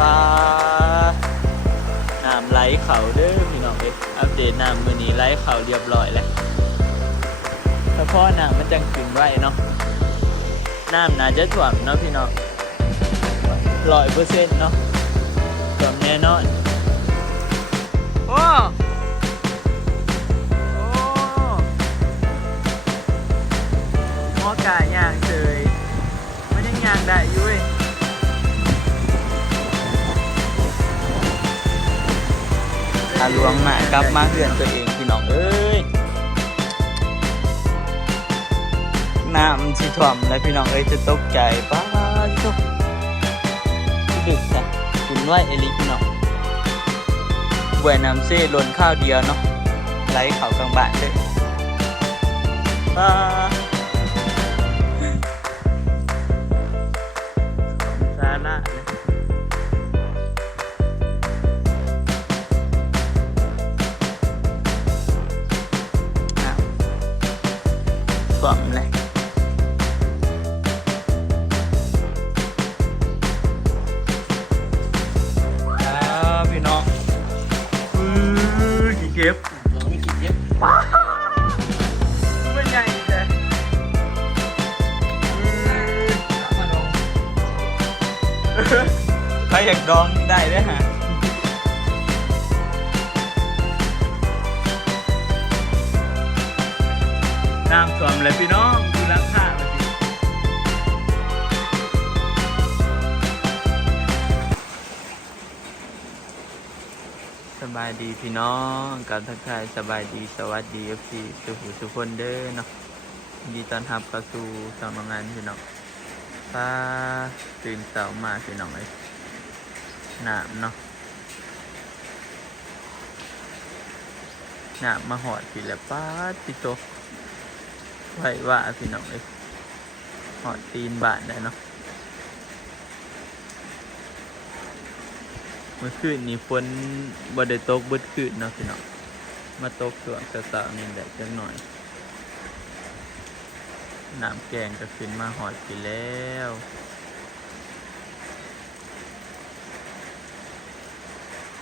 ปลาน้ำไหลเข่าเด้อพี่น้องเอ้ยอัปเดตน้ำมื้อนี้ไหลเข่าเรียบร้อยแล้วเฉพาะน้ำมันจังขึ้นไว้เนาะน้ำน่าจะท่วมเนาะพี่น้อง100%เนาะท่วมแน่นอนโอ้หมอกาย่างเฉยมันยังย่างได้อยู่เว้ยอาลวงมากลับมาเพื่อนตัวเองพี่น้องเอ้ยน้ำสิท่วมแล้วพี่น้องเอ้ยจะตกใจป้าทุกดึกค่ะกินไว้เอลิพี่น้องบวยน้ำเซ่ล้นข้าวเดียวเนาะไหลเข่ากลางบ้านเลยป้าสาระเลยท่วมเลยพี่น้องกี่เก็บไม่กี่เก็บว้าเป็นไงเนี่ยใครอยากดองได้ด้วยฮะน้ำท่วมเลยพี่น้องดูราคาไปสิสบายดีพี่น้องการทักทายสบายดีสวัสดีพี่ทุกคนเด้อเนาะยินดีต้อนรับเข้าสู่สำนักงานพี่น้องป้าตื่นเช้ามาพี่น้องเลยน้ำเนาะน้ำมาหอดพี่แล้วป้าติโตไหวว่าพี่น้องเลยหอดตีนบาทได้เนาะเมื่อคืนนี้ฝนบ่ได้ตกเบิดคืนเนาะพี่น้องมาตกช่วงเช้าๆนี่แหละจังหน่อยน้ำแกงก็ขึ้นมาหอดพี่แล้ว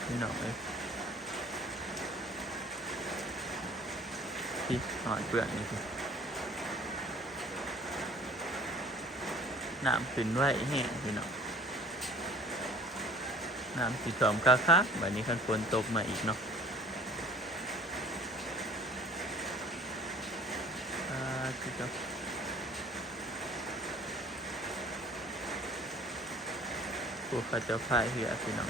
พี่น้องเอ้ยพี่หอดเปลือกนี่พี่น้ำขึ้นไว้แห้งพี่น้องน้ำสีท่วมคักๆแบบนี้คันฝนตกมาอีกเนาะพี่เจ้าพวกเขาจะพายเหือพี่น้อง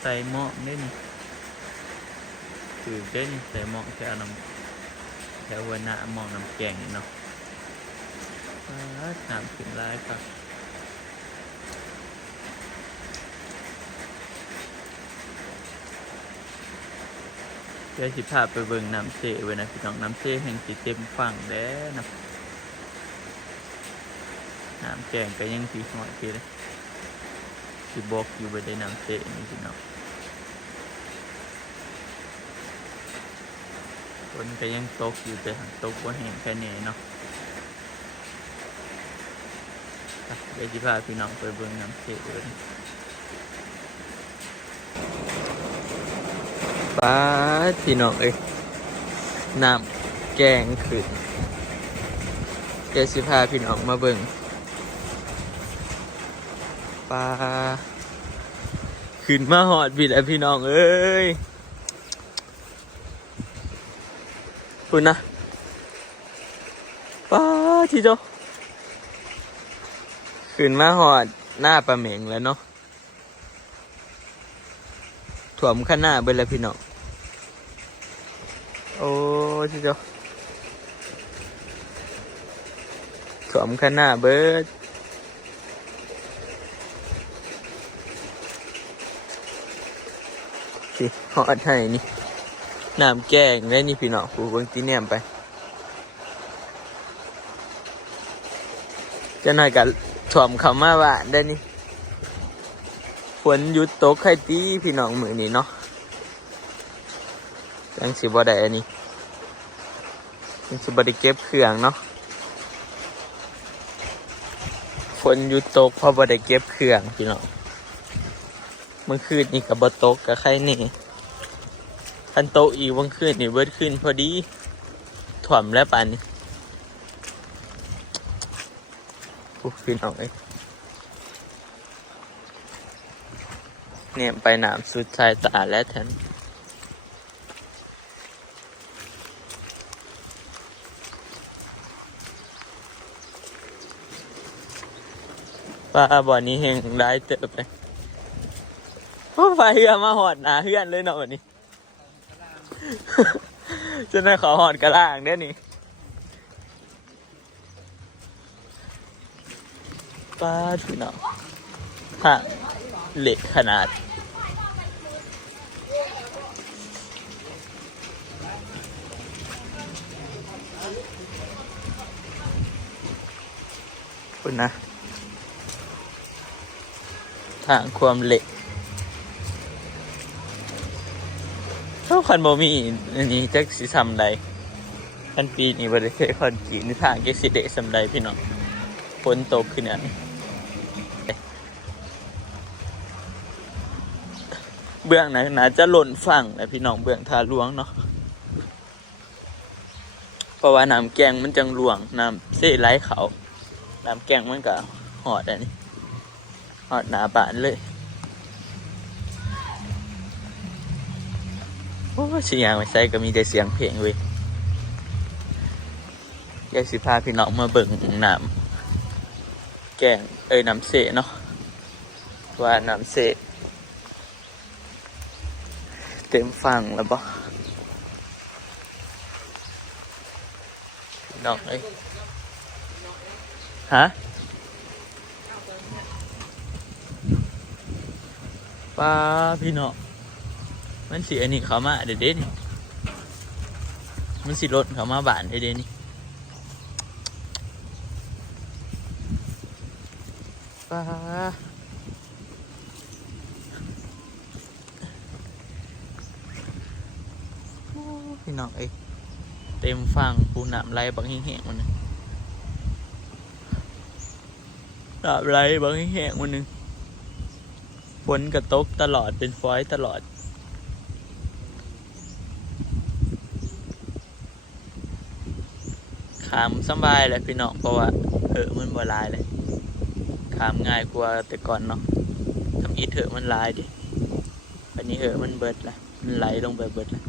ใส่หม้อเล่นคือเล่นใส่หม้อแค่น้ำแค่วันหน้าหม้อน้ำแกงนี่เนาะน้ำขึ้นร้ายครับเดี๋ยวสิพาไปเบิ่งน้ำเซ่ไว้นะพี่น้องน้ำเซ่แห่งสิเต็มฝั่งแล้วนะน้ำแกงก็ยังสีหอยพี่เลยสิบอกอยู่ไปได้น้ำเซ่นี่พี่น้องฝนก็ยังตกอยู่แต่ตกว่าแห้งแค่นี้เนาะเดี๋ยวสิพาพี่น้องไปเบิ่งน้ำเซ่ไว้ป้าพี่น้องเอ้ยน้ำแกงขึ้นเดี๋ยวสิพาพี่น้องมาเบิ่งปลาขึ้นมาหอดบิดแล้วพี่น้องเอ้ยคุณนะปลาที่โจขึ้นมาหอดหน้าปลาเหม่งแล้วเนาะถ่วมข้างหน้าเบิดแล้วพี่น้องโอ้ที่โจถ่วมข้างหน้าเบิดสิหอดให้นี่น้ำแกงได้นี่พี่น้องกูเบิ่งตีเนี่ยไปจะหน่อยกับถ่วมเขามาว่าได้นี่ฝนหยุดตกใครตีพี่น้องมือนี้เนาะจังสิบ่ได้อันนี้จังสิบ่ได้เก็บเครื่องเนาะฝ นหยุดตกเพราะบ่ได้เก็บเครื่องพี่น้องเมื่อคืนนี่กับบ่ตกกับใครนี่คันโตกอีกวันคืนนี่เบิดขึ้นพอดีถ่วมแล้วปานนี้พี่น้องเนี่ยไปน้ำสุดชายตาและแทนปลาบ่อนี้เฮงได้เติบเลยโอ้ไฟเรือมาหอดหนาเฮือนเลยเนาะวันนี้ จะได้ขอหอดกระล่างเด้อนี่ปลาถุยเนาะห่างเหล็กขนาดคุณนะทางความเหล็กเท่าคันโมมีอันนี้จักสิทำใดคันปีนี้บริเวณคอนกรีตในทางเกสิเดสำใดพี่น้องฝนตกขึ้นอันนี้เบื้องไหนน่าจะหล่นฝั่งนะพี่น้องเบื้องทาหลวงเนาะเพราะว่าน้ำแกงมันจังหลวงน้ำเส้ไหลเขาน้ำแกงมันก็หอดอันนี้หอดหนาบานเลยโอ้เสียงไม่ใช่ก็มีแต่เสียงเพลงเว้ยยายสิพาพี่น้องมาเบิ่งน้ำแกงน้ำเสเนาะว่าน้ำเสเต็มฝั่งแล้วบ่พี่น้องฮะป้าพี่น้องมันสิอันนี้เขามาเด็ดนี่มันสิรถเขามาบ้านเด็ดนี่ป้าพี่น้องเต็มฟังปูน้ำไหลบางแห้งๆมันนึงน้ำไหลบางแห้งๆมันนึงฝนกระตกตลอดเป็นฝอยตลอดขามสบายเลยพี่น้องเพราะว่ามันบ่ลายเลยขามง่ายกว่าแต่ก่อนเนาะทำอีมันลายดิอันนี้มันเบิดละมันไหลลงไปเบิดละ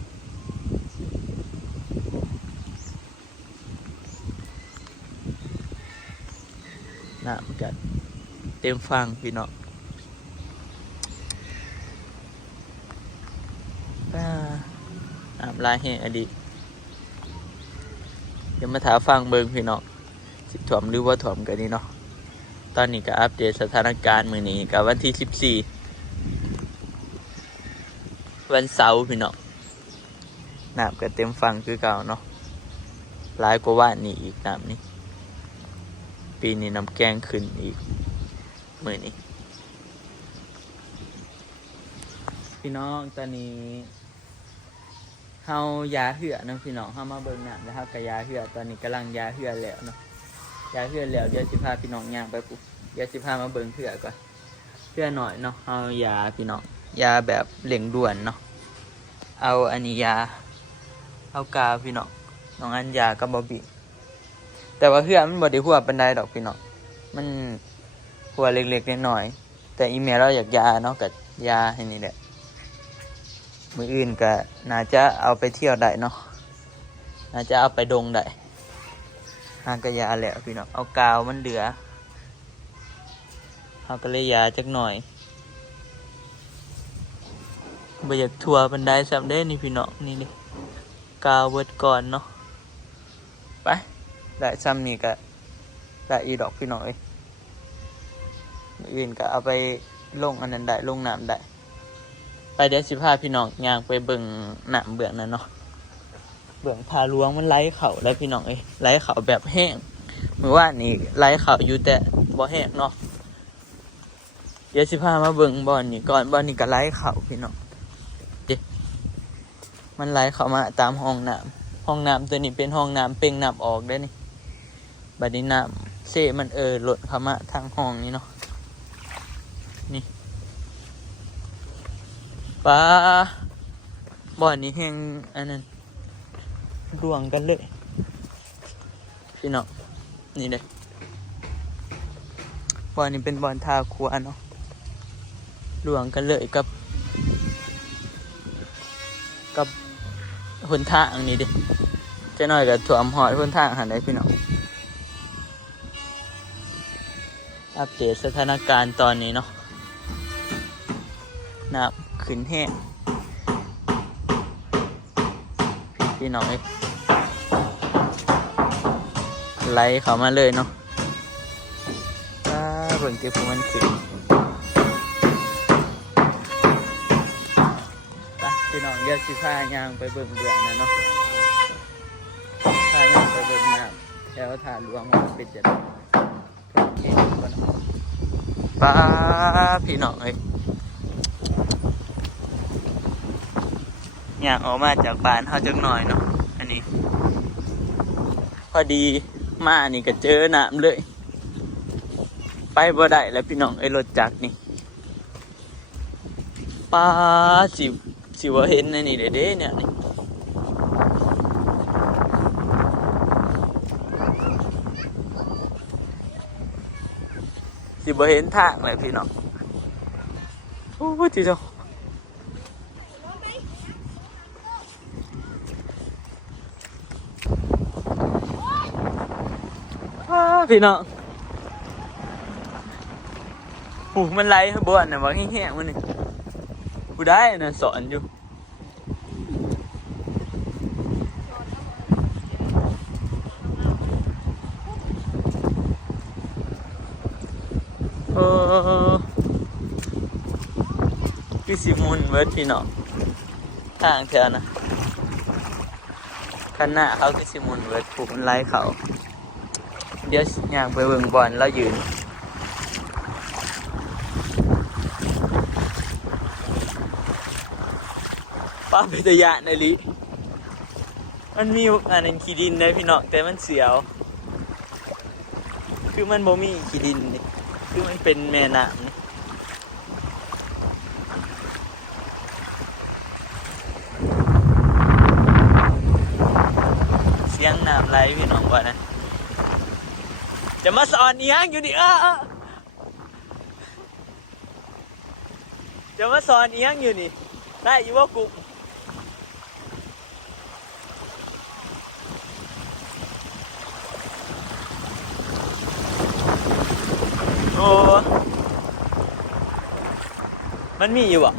น้ำกัดเต็มฟังพี่น้องน้ำลายแห้งอดีตเดี๋ยวมาถามฟังเบิงพี่น้องสิถ่วมหรือว่าถ่วมกันนี่เนาะตอนนี้ก็อัปเดตสถานการณ์มื้อนี้กับวันที่14วันเสาร์พี่น้องน้ำก็เต็มฟังคือเก่าเนาะหลายกว่าวันนี้อีกน้ำนี้ปีนี้น้ำแกงขึ้นอีกมื้อนี้พี่น้องตอนนี้เฮายาเหือเนาะพี่น้องเฮามาเบิ่งน้ำแล้วเฮาก็ยาเหือตอนนี้กำลังยาเหือแล้วเนาะยาเหือแล้วเดี๋ยวสิพาพี่น้องย่างไปปุ๊บเดี๋ยวสิพามาเบิ่งเหือก่อนเหือหน่อยเนาะเฮายาพี่น้องยาแบบเร่งด่วนเนาะเอาอันนี้ยาเอากาพี่น้องอันยากับบอบบี้แต่ว่าเหือมันบ่ได้หัวปานใดดอกพี่น้องมันหัวเล็กๆน้อยๆแต่อีเมลเราอยากยาเนาะกับยาให้นี่แหละมืออื่นก็น่าจะเอาไปเที่ยวได้เนาะน่าจะเอาไปดงได้หากระยาแหละพี่น้องเอากาวมันเหลือเอากระเลยยาจักหน่อยบ่อยากทัวร์บันไดสำเร็จนี่พี่น้องนี่เลยกาวเวิร์ดก่อนเนาะไปได้ซ้ำนี่ก็ได้อีดอกพี่น้องมืออื่นก็เอาไปลงอันนั้นได้ลงน้ำได้ไปเดี๋ยวสิพาพี่น้องย่างไปเบิ่งน้ำเบื้องนั้นเนาะเบื้องทาหลวงมันไหลเข่าแล้วพี่น้องไหลเข่าแบบแห้งเมื่อวานนี้ไหลเข่าอยู่แต่บ่แห้งเนาะเดี๋ยวสิพามาเบิ่งบ่อนนี่ก่อนบ่อนนี่ก็ไหลเข่าพี่น้องมันไหลเข้ามาตามห้องน้ำตัวนี้เป็นห้องน้ำเป่งน้ำออกได้นี่บัดนี้น้ำ เซมันหล่นเข้ามาทางห้องนี้เนาะนี่ปลาบ่อนนี้แห้งอันนั้นรวงกันเลยพี่น้องนี่เลยบ่อนนี้เป็นบ่อนทาครัวเนาะรวงกันเลยกับหนทางนี่ดิจะหน่อยกับถ่วมหอดหนทางหันได้พี่น้องอัปเดตสถานการณ์ตอนนี้เนาะน้ำขึ้นแห้งพี่น้องไหลเข้ามาเลยเนาะเบิ่งเก็บมันขึ้นพี่น้องเดี๋ยวสิพายางไปเบิ่งเบื้องนั่นเนาะพายางไปเบิ่งน้ำแล้วถ่ายหลวงว่าเป็นจะพร้อมเห็นก่อนป้าพี่น้องอยากออกมาจากบ้านเขาจังหน่อยเนาะอันนี้พอดีมานี่ก็เจอน้ำเลยไปบ่ได้แล้วพี่น้องรถจักรนี่ป้าสิว่าเห็นอันนี้เด้เนี่ยสิบ่เห็นทางเลยพี่น้องโอ้ยจีเจ้าพี่น้องหูมันไหลบ่อนน่ะว่าแห้งๆมันนี่กูได้น่ะสอนอยู่คือสิมุนเบิดพี่น้องทางเถอะนะข้างหน้าเขาคือสิมุนเบิดผูกมันไหลเขาเดี๋ยวย่างไปเบิ่งบอลแล้วยืนป้าเป็นตะยะในลิมันมีอันนั้นขี้ดินเลยพี่น้องแต่มันเสียวคือมันบ่มีขี้ดินนี่คือมันเป็นแม่น้ำนี่เสียงน้ำไหลพี่น้องว่านะจะมาสอนเอียงอยู่ดิจะมาสอนเอียงอยู่นี่ได้อยู่ว่ากูโอ้มันมีอยู่อ่ะ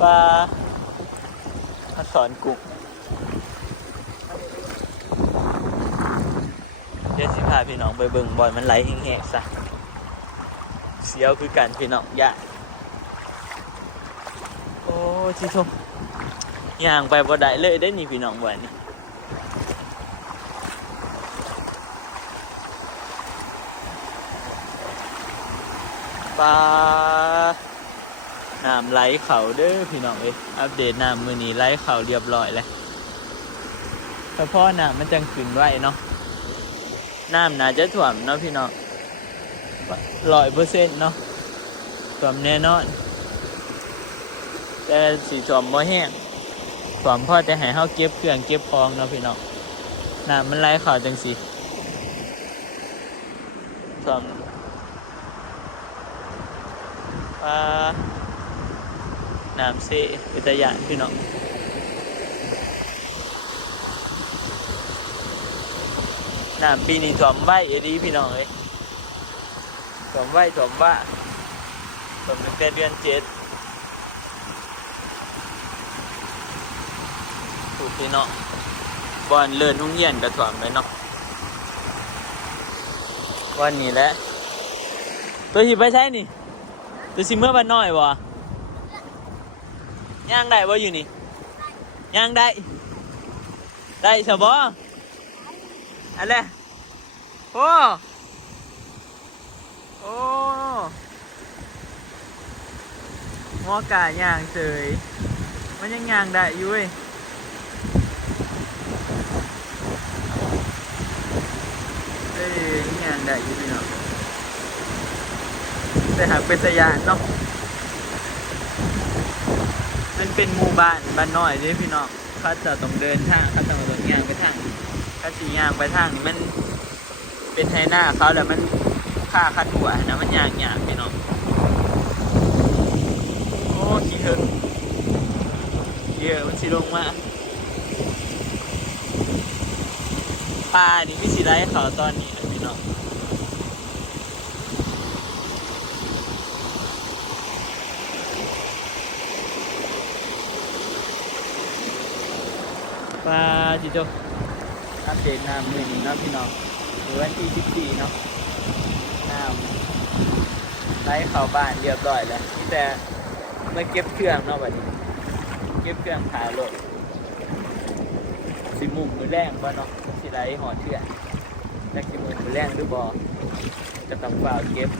ปลาสอนกุ้งเดี๋ยวสิพาพี่น้องไปเบิ่งบอลมันไหลแห้งๆซะเสียวคือกันพี่น้องย่าโอ้ที่ชมย่างไปบ่ได้เลยได้นี่พี่น้องวันนี้ปลาน้ำไหลเข่าเด้อพี่น้องอัปเดตน้ำมื้อนี้ไหลเข่าเรียบร้อยแล้วเฉพาะน้ำมันจังขึ้นไว้เนาะน้ำน่าจะท่วมเนาะพี่น้อง100%เนาะท่วมแน่นอนแต่สีท่วมบ่แห้งท่วมพอจะให้เฮาเก็บเครื่องเก็บของเนาะพี่น้องน้ำมันไหลเข่าจังสิท่วมน้ำเสอุทยานพี่น้องน้ำปีนี้ท่วมไว้ดีพี่น้องท่วมไว้ท่วมว่าท่วมตั้งแต่เดือน7ถูกพี่น้องบอนเลิศทุ่งเฮียนกระท่วมไปเนาะวันนี้แหละตัวสิไปใช้นี่ตัวสิเมื่อวันน้อยบ่ย่างได้บ่อยู่นี่ย่างได้ใช่บ่อะไรโอ้หัวกาย่างเฉยมันยังย่างได้อยู่เว้ย เนี่ยได้อยู่พี่น้องแต่หากเป็นตะยานเนาะมันเป็นหมู่บ้านน้อยเลยพี่น้องเขาจะต้องเดินทางเขาต้องเดินย่างไปทางเขาสีย่างไปทางนี่มันเป็นไฮหน้าเขาแต่มันค่าคัดหัวนะมันย่างพี่น้องโอ้ขี้เถอะเยอะมันสิลงมาปลานี่ไม่สิได้เขาตอนนี้นะพี่น้องปลาจิโจอัปเดตน้ำมือนี้เนาะพี่น้องวันที่14เนาะน้ำไหลเข้าบ้านเรียบร้อยแล้วนี่แต่มาเก็บเครื่องเนาะวันนี้เก็บเครื่องขายรถสิมุมมือแรงบ่เนาะสิไหลหอดเถื่อนจากสิมุมมือแรงหรือบ่จะต้องฝ่าเก็บ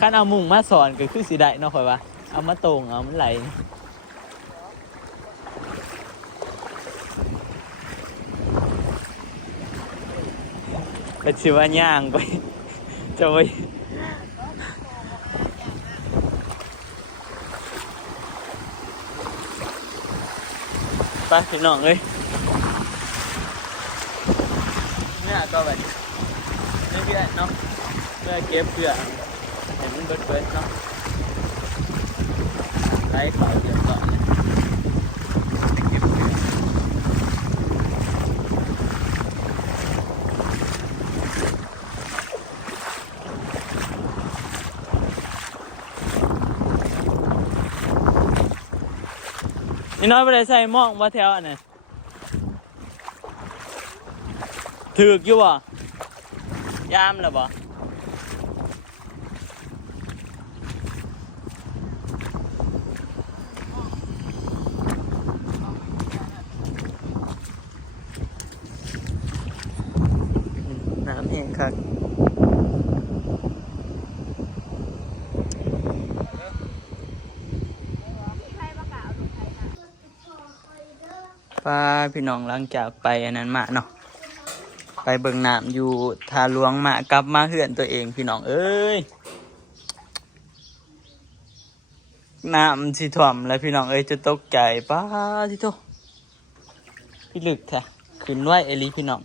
คันเอามุงมาสอนก็คือสิได้เนาะข่อยว่าเอามาตรงเอามันไหลก็ชื่อว่าย่างไปจะไปไปพี่น้องเลยเนี่ยก็แบบนี่พี่เนาะเพื่อเก็บเพื่อเห็นมันเบิดเนาะไล่เขาเดี๋ยวก่อนเลยเก็บเพื่อนี่น้อยไปเลยใส่หม้องว่าแถวอันไหนถือกอยู่บ่ยามแล้วบ่น้ำเองครับป้าพี่น้องหลังจากไปอันนั้นมาเนาะไปเบิ่งน้ำอยู่ทาหลวงมากลับมาเหือนตัวเองพี่น้องเอ้ยน้ำสิท่วมแล้วพี่น้องเอ้ยจะตกใจป้าที่โตพี่ลึกค่ะขึ้นไหวเอลีพี่น้อง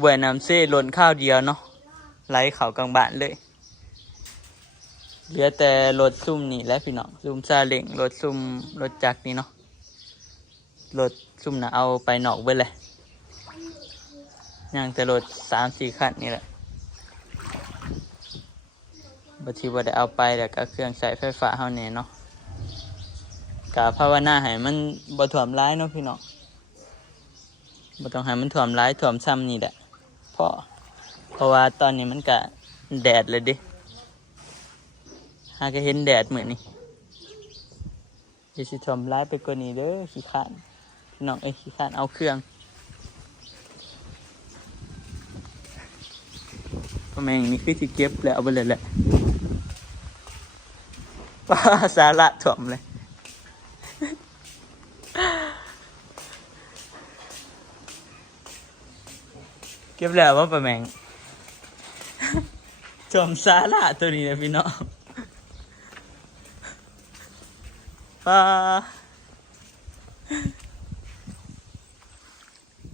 บวยน้ำเซ่ล้นข้าวเดียวเนาะไหลเข่ากลางบ้านเลยเหลือแต่รถซุ่มนี่และพี่น้องซุ่มซาเล้งรถซุ่มรถจักรนี่เนาะรถซุ่มนะเอาไปนอกไปเลยย่างแต่รถ3-4 คันนี่แหละบัดทีว่าได้เอาไปแต่ก็เครื่องใช้ไฟฟ้าเฮาเนี่ยเนาะกะภาวนาให้มันบ่ท่วมร้ายเนาะพี่น้องบ่ต้องให้มันท่วมร้ายท่วมซ้ำนี่แหละเพราะว่าตอนนี้มันก็แดดเลยดิหาก็เห็นแดดเหมือนนี่อย่าสิท่วมร้ายไปกว่านี้เด้อขี้ข้านพี่น้องขี้ข้านเอาเครื่องพ่อแม่งนี่คือที่เก็บแล้วเอาไปเลยแหละป้าสาระถ่วมเลยเก็บแล้วว่าป้าแม่งถ่วมสาระตัวนี้นะพี่น้องป้า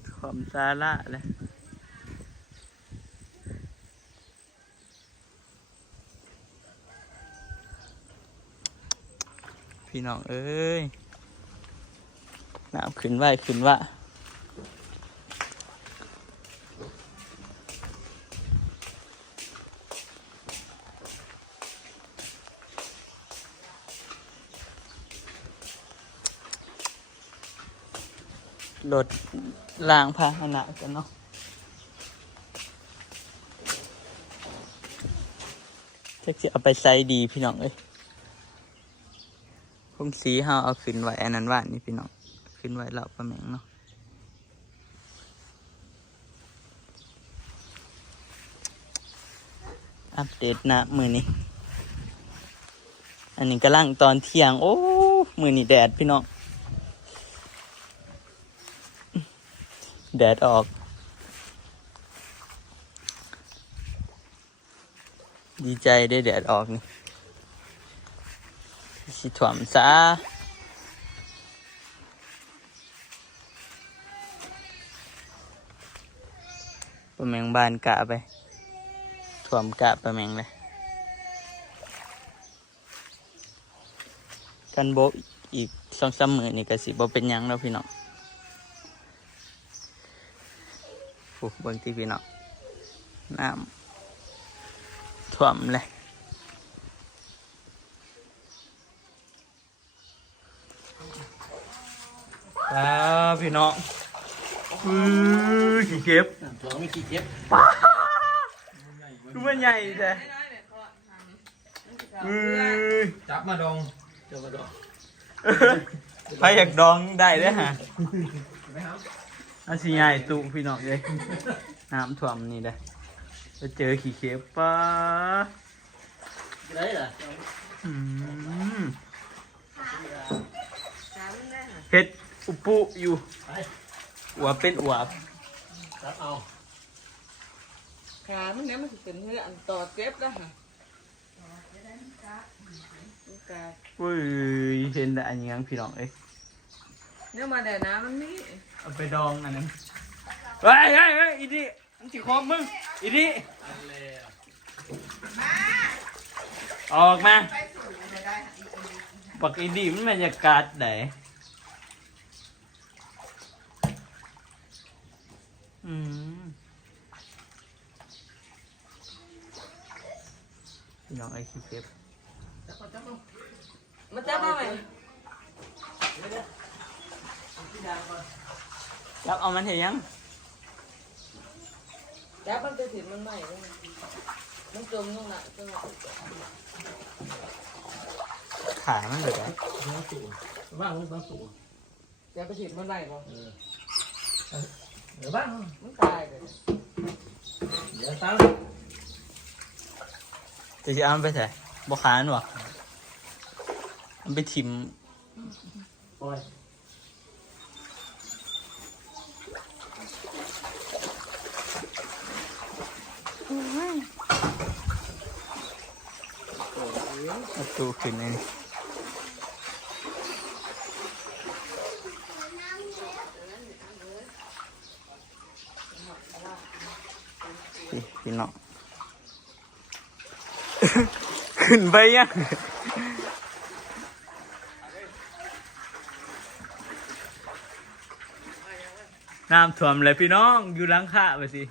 ถ่วมสาระเลยพี่น้องเอ้ยน้ำขึ้นว่าขึ้นว่ารถล้างพาหนะกันเนาะจะเอาไปใส่ดีพี่น้องเอ้ยคงสีเฮาเอาขึ้นไว้อันนั้นว่านี่พี่น้องขึ้นไว้เราประแมงเนาะอัปเดตนะมือนี้อันนี้กำลังตอนเที่ยงโอ้มือนี้แดดพี่น้อง แดดออกดีใจได้แดดออกนี่สิถ่วมซะปลาแมงบานกะไปถ่วมกะปลาแมงเลยกันโบอีก2-3 มื้อนี่ก็สิบ่เป็นหยังแล้วพี่น้องโอ้เบิ่งที่พี่น้องน้ำท่วมเลยพี่น้องขี้เก็บตัวไม่ขี้เก็บดูมันใหญ่แต่จับมาดองจับมาดองใครอยากดองได้เลยฮะอาสิใหญ่ตุพี่น้องเลยน้ำท่วมนี่เลยจะเจอขี้เก็บปะได้เหรอเฮ็ดอุปุอยู่อวบเป็นอวบจับเอาขามันเนี่ยมันจะเป็นเรื่องต่อเจ็บแล้วฮะอุ้ยเห็นแต่อันยังพี่น้องเอ้ยเนี่ยมาแต่น้ำมันนี่เอาไปดองอันนั้นเฮ้ยอีดิมันจิคอมมึงอีดิออกมาปักอีดิมันบรรยากาศไหนพี่น้องไอ้ขี้เก็บมาจับมาไหมจับเอามันเห็นยังจับมันจะถิ่นมันใหม่มันจมลงน่ะจังหวะขามันเลยนะบ้างบ้างสูงจับไปถิ่นมันใหม่ป่ะเดี๋ยวบ้างมันตายเลยเดี๋ยวตั้งจะเอามันไปใส่บ่ขานวะมันไปทิมโอ้ยประตูขึ้นเลยพี่น้องขึ้นไปยังน้ำท่วมเลยพี่น้องอยู่หลังคาไปสิ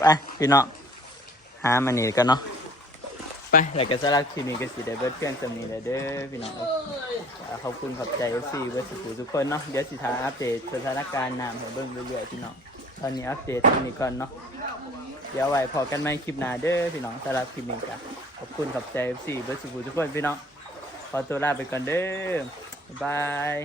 ไปพี่น้องหามานี่กันเนาะไปแล้วก็สลักคลิปนี้ก็สิได้เบิดเพื่อนสมีเลยเด้อพี่น้องขอบคุณขอบใจซีเบิดทุกคนเนาะเดี๋ยวสิทาอัปเดตสถานการณ์น้ำให้เบิ่งเรื่อยๆพี่น้องตอนนี้อัปเดตตรงนี้ก่อนเนาะเดี๋ยวไว้พอกันใหม่คลิปหน้าเด้อพี่น้องสำหรับคลิปนี้ก็ขอบคุณขอบใจซีเบิดทุกคนพี่น้องขอตัวลาไปก่อนเด้อบ๊ายบาย